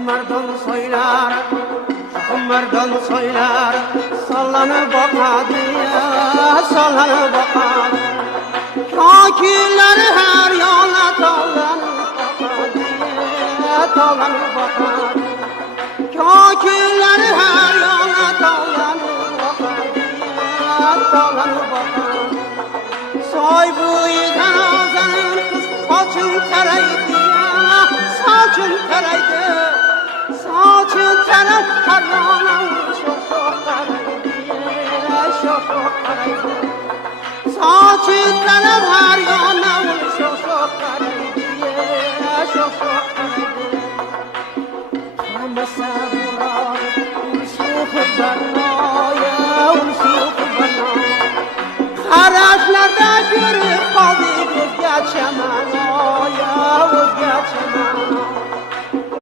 Kumardan soylar sallanıp bakadı ya, sallanıp bakadı. Kakiller her yana dallanıp bakadı ya, dallanıp bakadı. Kakiller her yana dallanıp bakadı ya, dallanıp bakadı. Soy bu yiğiden ağzının kız saçın tereydi ya, saçın tereydi. Saçın tereydi, her yana çok tereydi ya, çok tereydi. Saçın tereydi, her yana çok tereydi ya, çok tereydi. Kırmızı burak, ulsu kurbanla ya, ulsu kurbanla. Haraflarda görüp kaldı özge çemen, ya özge çemen.